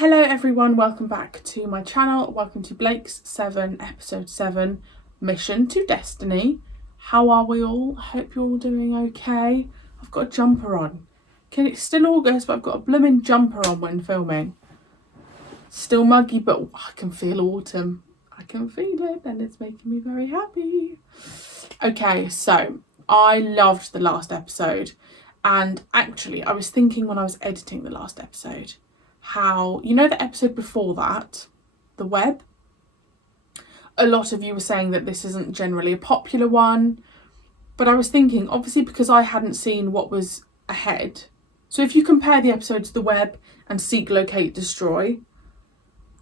Hello everyone, welcome back to my channel. Welcome to Ep.7, episode 7, Mission to Destiny. How are we all? I hope you're all doing okay. I've got a jumper on. It's still August, but I've got a blooming jumper on when filming. Still muggy, but I can feel autumn. I can feel it and it's making me very happy. Okay, so I loved the last episode. And actually, I was thinking when I was editing the last episode, how, you know, the episode before that, the web, a lot of you were saying that this isn't generally a popular one, but I was thinking, obviously because I hadn't seen what was ahead, so if you compare the episodes the web and seek, locate, destroy,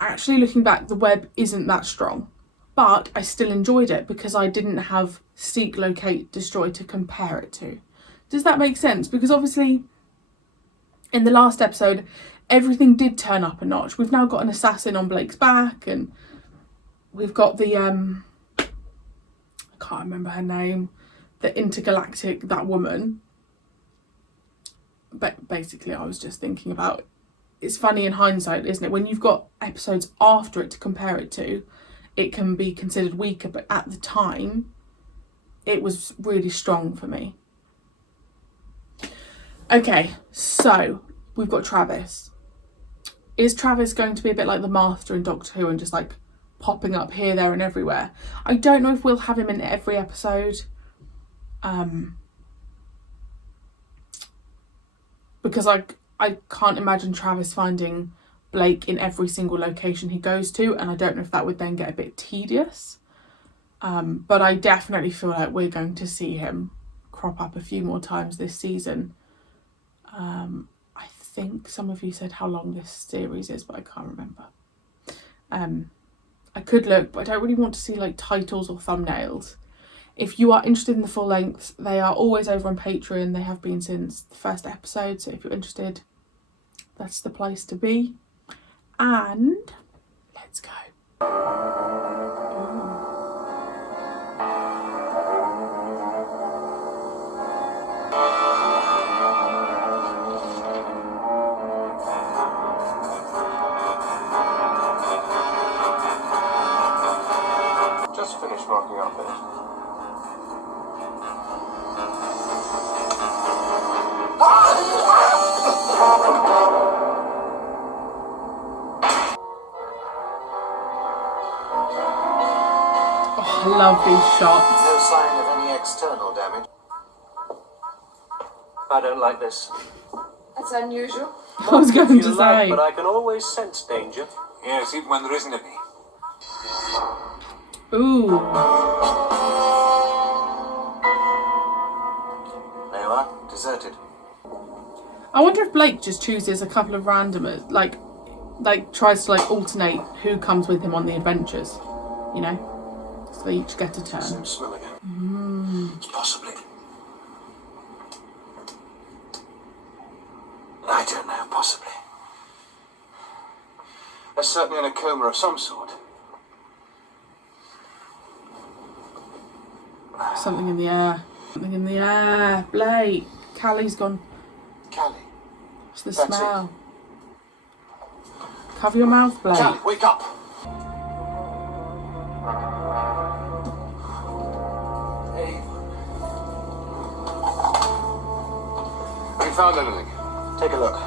actually looking back, the web isn't that strong, but I still enjoyed it because I didn't have seek, locate, destroy to compare it to. Does that make sense? Because obviously in the last episode everything did turn up a notch. We've now got an assassin on Blake's back, and we've got the I can't remember her name, the intergalactic, that woman. But basically I was just thinking about, it's funny in hindsight, isn't it, when you've got episodes after it to compare it to, it can be considered weaker, but at the time it was really strong for me. Okay, so we've got Travis. Is Travis going to be a bit like the Master in Doctor Who and just like popping up here, there and everywhere? I don't know if we'll have him in every episode. Because I can't imagine Travis finding Blake in every single location he goes to, and I don't know if that would then get a bit tedious. But I definitely feel like we're going to see him crop up a few more times this season. I think some of you said how long this series is, but I can't remember. I could look, but I don't really want to see like titles or thumbnails. If you are interested in the full lengths, they are always over on Patreon. They have been since the first episode, so if you're interested, that's the place to be. And let's go. Just finished marking up it. Oh, I love these shots. No sign of any external damage. I don't like this. That's unusual. I was going to say. But I can always sense danger. Yes, even when there isn't any. Ooh. There you are, deserted. I wonder if Blake just chooses a couple of randomers, like tries to like alternate who comes with him on the adventures, you know, so they each get a turn. Same smell again. It's possibly. I don't know, possibly. They're certainly in a coma of some sort. Something in the air. Something in the air. Blake. Callie's gone. Callie. What's the That's smell? Cover your mouth, Blake. Callie, wake up! Hey. Have you found anything? Take a look.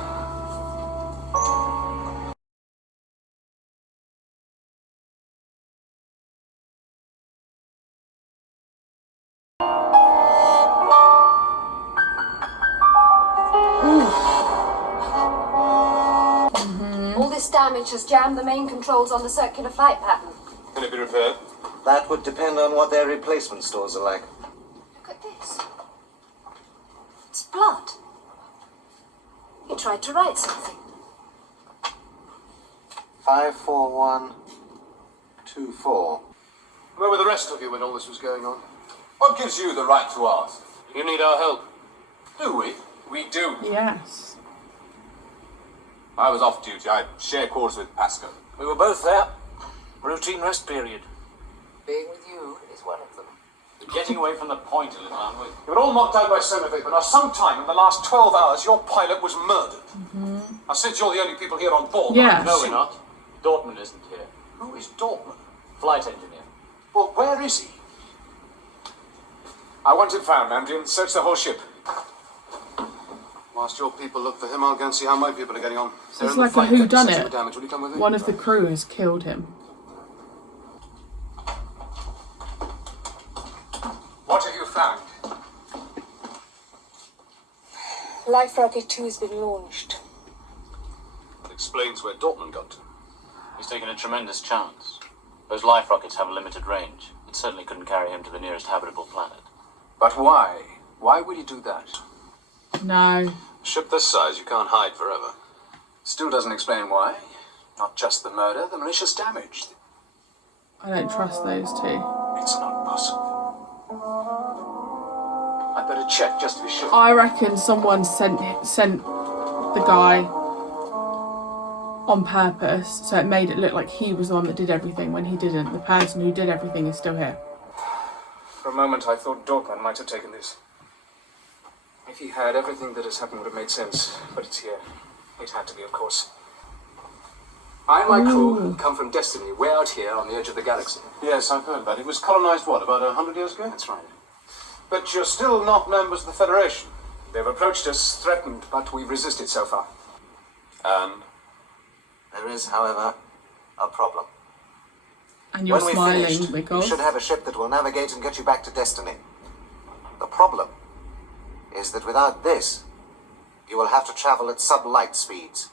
All this damage has jammed the main controls on the circular flight pattern. Can it be repaired? That would depend on what their replacement stores are like. Look at this. It's blood. He tried to write something. 54124. Where were the rest of you when all this was going on? What gives you the right to ask? You need our help. Do we? We do. Yes. I was off duty. I share quarters with Pascal. We were both there. Routine rest period. Being with you is one of them. We're getting away from the point a little, aren't we? You were all knocked out by sonar vapor. Now, sometime in the last 12 hours, your pilot was murdered. Now, since you're the only people here on board... Yes. No, we're not. Dortmund isn't here. Who is Dortmund? Flight engineer. Well, where is he? I want him found, Mandarin. Search the whole ship. Whilst your people look for him, I'll go and see how my people are getting on. They're It's in the like a flight deck assessing whodunit. the damage. Will you come with me? One of the crew has killed him. What have you found? Life Rocket 2 has been launched. That explains where Dortmund got to. He's taken a tremendous chance. Those life rockets have a limited range. It certainly couldn't carry him to the nearest habitable planet. But why? Why would he do that? No. A ship this size, you can't hide forever. Still doesn't explain why. Not just the murder, the malicious damage. I don't trust those two. It's not possible. I'd better check just to be sure. I reckon someone sent the guy on purpose, so it made it look like he was the one that did everything when he didn't. The person who did everything is still here. For a moment, I thought Dortmund might have taken this. If he had, everything that has happened would have made sense. But it's here. It had to be, of course. I and my crew come from Destiny, way out here on the edge of the galaxy. Yes, I've heard that. It was colonized, what, about 100 years ago? That's right. But you're still not members of the Federation. They've approached us, threatened, but we've resisted so far. And? There is, however, a problem. And you're When we're smiling, finished, you Nichols. should have a ship that will navigate and get you back to Destiny. The problem is that without this, you will have to travel at sublight speeds.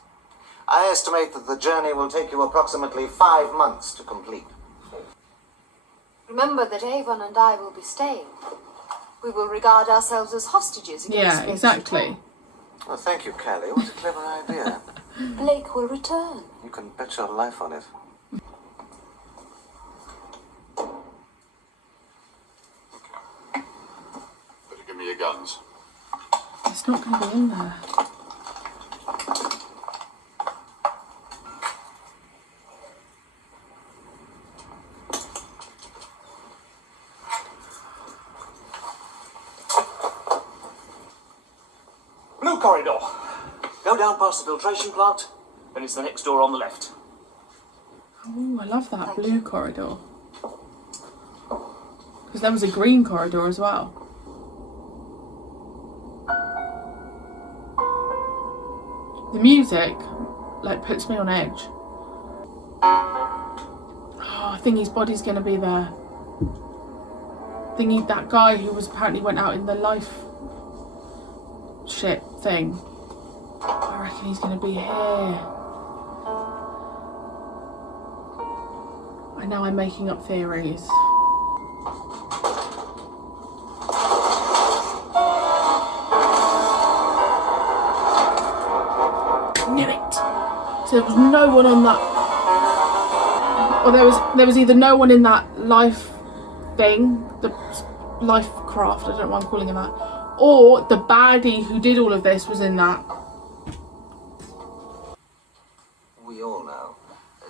I estimate that the journey will take you approximately 5 months to complete. Remember that Avon and I will be staying. We will regard ourselves as hostages against Yeah, Blake's exactly. return. Well, thank you, Kelly. What a clever idea. Blake will return. You can bet your life on it. Better give me your guns. It's not going to be in there. Blue corridor. Go down past the filtration plant. Then it's the next door on the left. Oh, I love that blue corridor. Because there was a green corridor as well. The music, like, puts me on edge. Oh, I think his body's going to be there. Thingy, that guy who was apparently went out in the life shit thing. I reckon he's going to be here. I know I'm making up theories. Knew it. So there was no one on that, or there was either no one in that life thing, the life craft, I don't know why I'm calling it that, or the baddie who did all of this was in that. We all know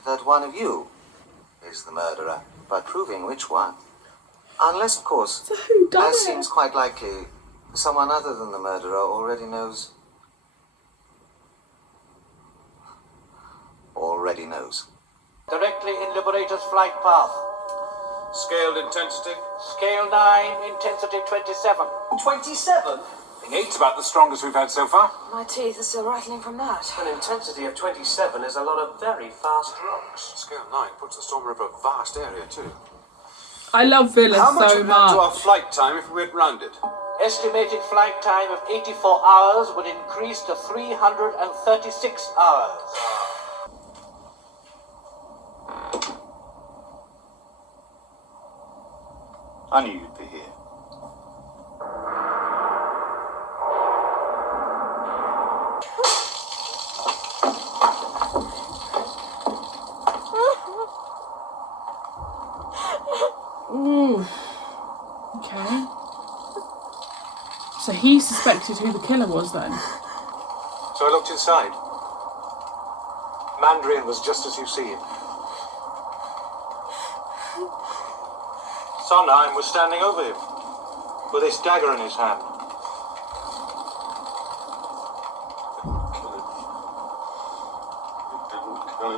that one of you is the murderer, by proving which one. Unless, of course, So who done as it? seems quite likely, someone other than the murderer already knows. Already knows. Directly in Liberator's flight path. Scaled intensity? Scale 9, intensity 27. 27? It's about the strongest we've had so far. My teeth are still rattling from that. An intensity of 27 is a lot of very fast rocks. Scale 9 puts the storm over a vast area, too. I love Villa How much so would add to our much. flight time if we went rounded? Estimated flight time of 84 hours would increase to 336 hours. I knew you'd be here. Ooh. Okay. So he suspected who the killer was then. So I looked inside. Mandarin was just as you see him. Sondheim was standing over him. with this dagger in his hand.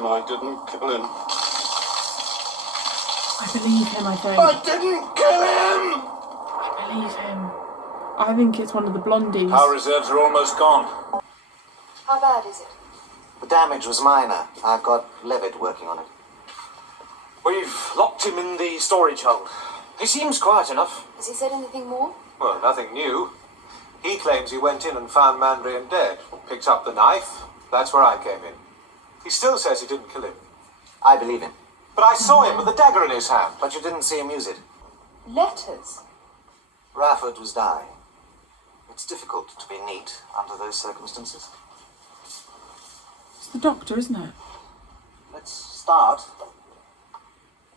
I didn't kill him. I believe him, I think. I didn't kill him! I believe him. I think it's one of the blondies. Power reserves are almost gone. How bad is it? The damage was minor. I've got Levitt working on it. We've locked him in the storage hold. He seems quiet enough. Has he said anything more? Well, nothing new. He claims he went in and found Mandrian dead. Picked up the knife. That's where I came in. He still says he didn't kill him. I believe him. But I saw him with the dagger in his hand. But you didn't see him use it. Letters? Rafford was dying. It's difficult to be neat under those circumstances. It's the Doctor, isn't it? Let's start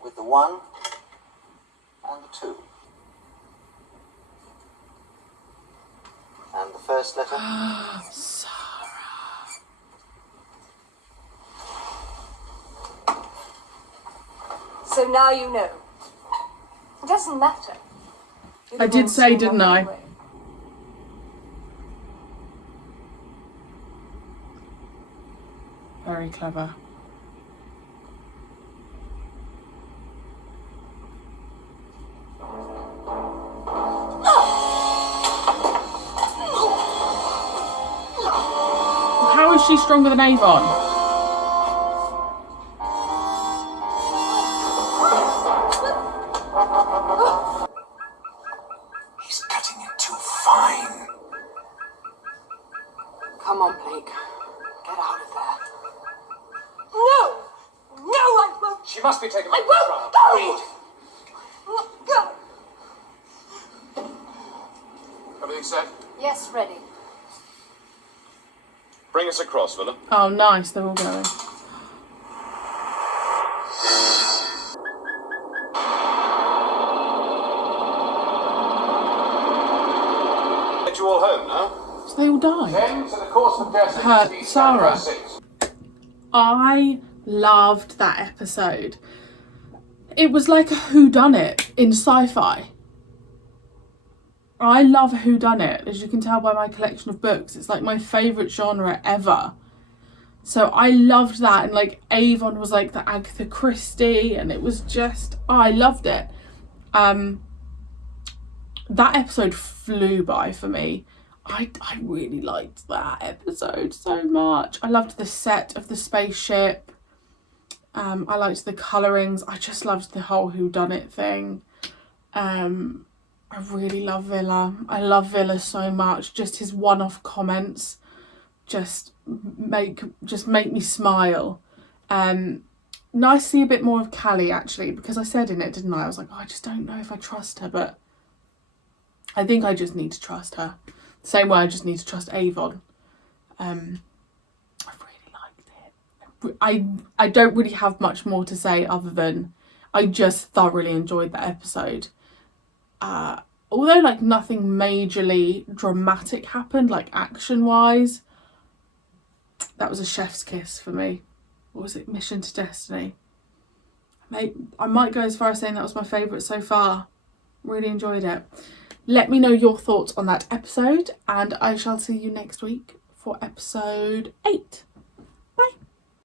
with the 1 and the 2. And the first letter. So now you know. It doesn't matter. You're I the did one say, seeing didn't them I? anyway. Very clever. How is she stronger than Avon? He's cutting it too fine. Come on, Blake. Get out of there. No! No, I won't! She must be taken back I to the won't trial. go! Read. Everything set? Yes, ready. Bring us across, Villa. Oh, nice. They're all going. Get you all home now? So they all died. Then to the course of destiny. Her, Steve Sarah. 706. I loved that episode. It was like a whodunit in sci-fi. I love a whodunit, as you can tell by my collection of books. It's like my favourite genre ever. So I loved that, and like Avon was like the Agatha Christie, and it was just, I loved it. That episode flew by for me. I really liked that episode so much. I loved the set of the spaceship. I liked the colourings. I just loved the whole whodunit thing. I really love Villa. I love Villa so much. Just his one-off comments just make me smile. Nice to see a bit more of Callie, actually, because I said in it, didn't I? I was like, oh, I just don't know if I trust her, but I think I just need to trust her. Same way I just need to trust Avon. I really liked it. I don't really have much more to say other than I just thoroughly enjoyed that episode. Although like nothing majorly dramatic happened, like action wise, that was a chef's kiss for me. What was it? Mission to Destiny. I might go as far as saying that was my favourite so far. Really enjoyed it. Let me know your thoughts on that episode, and I shall see you next week for episode 8.